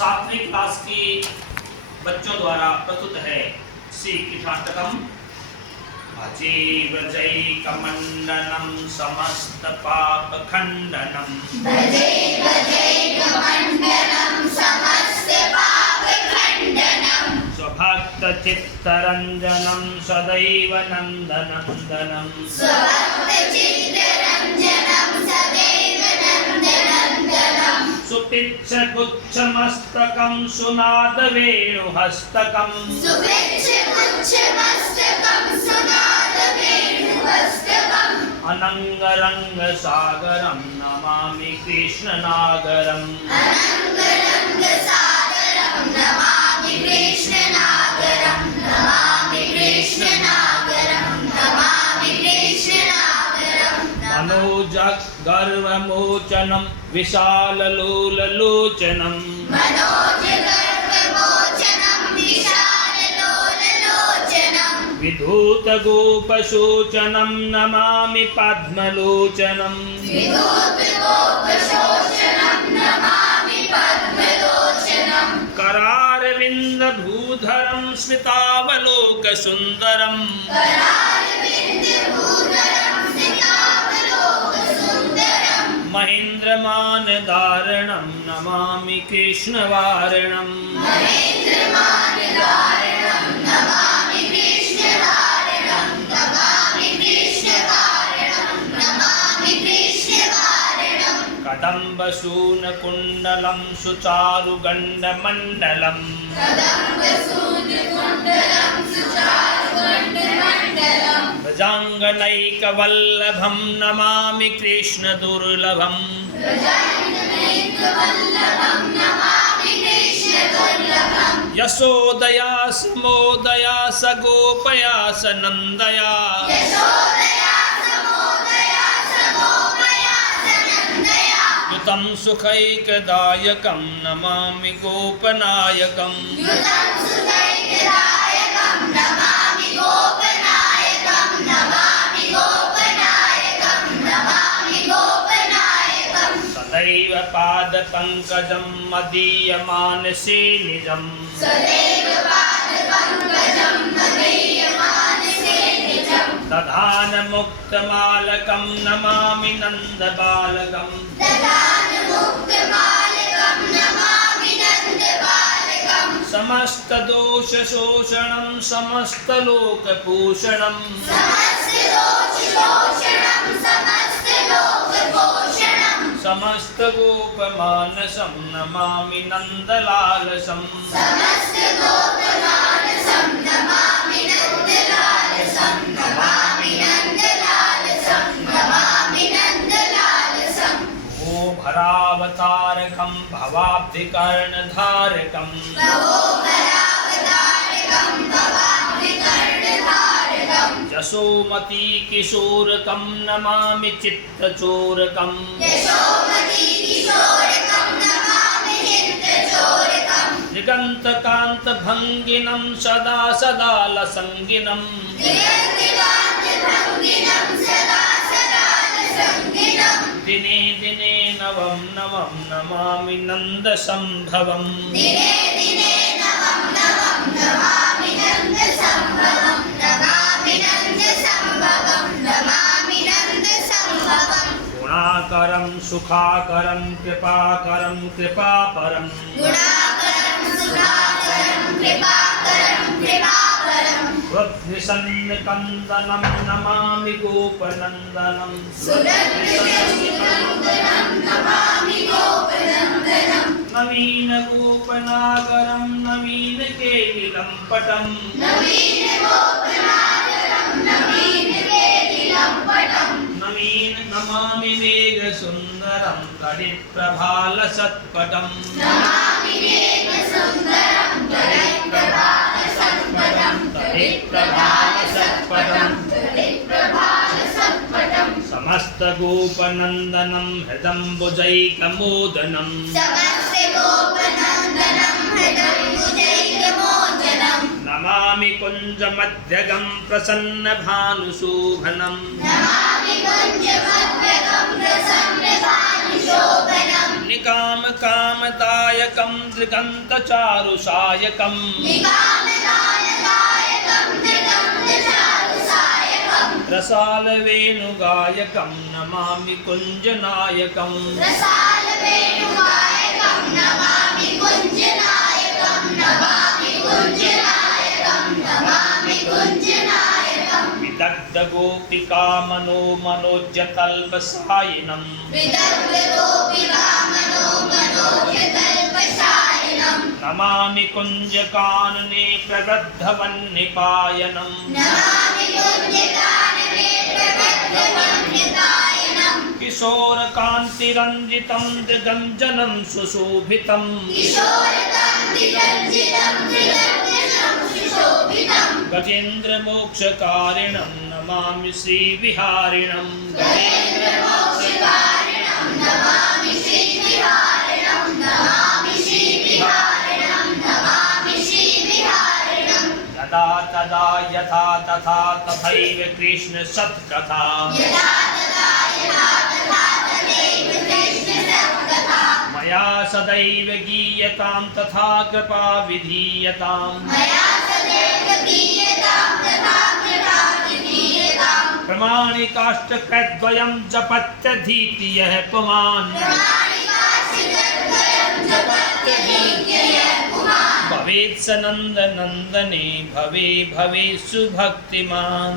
सातवीं क्लास की बच्चों द्वारा प्रस्तुत है श्री कृष्णाष्टकम। भजैकमण्डनं समस्त पाप खण्डनं स्वभक्त चित्तरंजनं सदैव नन्दनन्दनं सुपिच्छगुच्छमस्तकं सुनादवेणुहस्तकं अनङ्गरङ्गसागरं नमामि कृष्णनागरम् मनोजगर्वमोचनं विशाललोललोचनं विधूतगोपशोचनं नमामि पद्मलोचनं करारविन्दभूधरं स्मितावलोकसुन्दरं महेन्द्रमानधारणं नमामि कृष्णवारणम् कदम्बसूनकुण्डलं सुचारुगण्डमण्डलम् भजाङ्गनैकवल्लभं नमामि कृष्णदुर्लभम् यशोदया समोदया सगोपया सनन्दया युतं सुखैकदायकं नमामि गोपनायकम् सदैव पादपङ्कजं मदीयमानसे निजम् दधानमुक्तमालकं नमामि नन्दबालकम् समस्तदोषशोषणं समस्तलोकभूषणं समस्तगोपमानसं नमामि नन्दलालसम् भरावतारकं भवाब्धिकर्णधारकम् यशोमती किशोरकं नमामि चित्तचोरकम् दिगन्तकान्तभङ्गिनं सदा सदा लसङ्गिनं दिने दिने नवं नवं नमामि नन्दसम्भवम् गुणाकरं सुखाकरं कृपाकरं कृपापरं वृद्धिसन्निकन्दनं नमामि गोपनन्दनं नवीनगोपनागरं नवीनकेलिलम्पटं नमामि मेघसुन्दरं तडिप्रभालसत्पटं समस्तगोपनन्दनं हृदम्बुजैकमोदनं नमामि कुञ्जमध्यगं प्रसन्नभानुशोभनं शोभनम् निकाम कामदायकं दृगन्तचारुसायकं रसालवेणुगायकं नमामि कुञ्जनायकं विदग्धगोपिका मनोजतल्पसायिनं नमामि कुञ्जकानने प्रवृद्धवन्निपायनं किशोरकान्तिरञ्जितं दिगञ्जनं सुशोभितं गजेन्द्रमोक्षकारिणं नमामि श्रीविहारिणं यदा तदा यथा तथा तथैव कृष्ण सत्कथा मया सदैव गीयतां तथा कृपा विधीयताम् प्रमाणिकाष्टकद्वयं जपत्यधीति यः पुमान् भवेत् स नन्दनन्दने भवे भवे सुभक्तिमान्।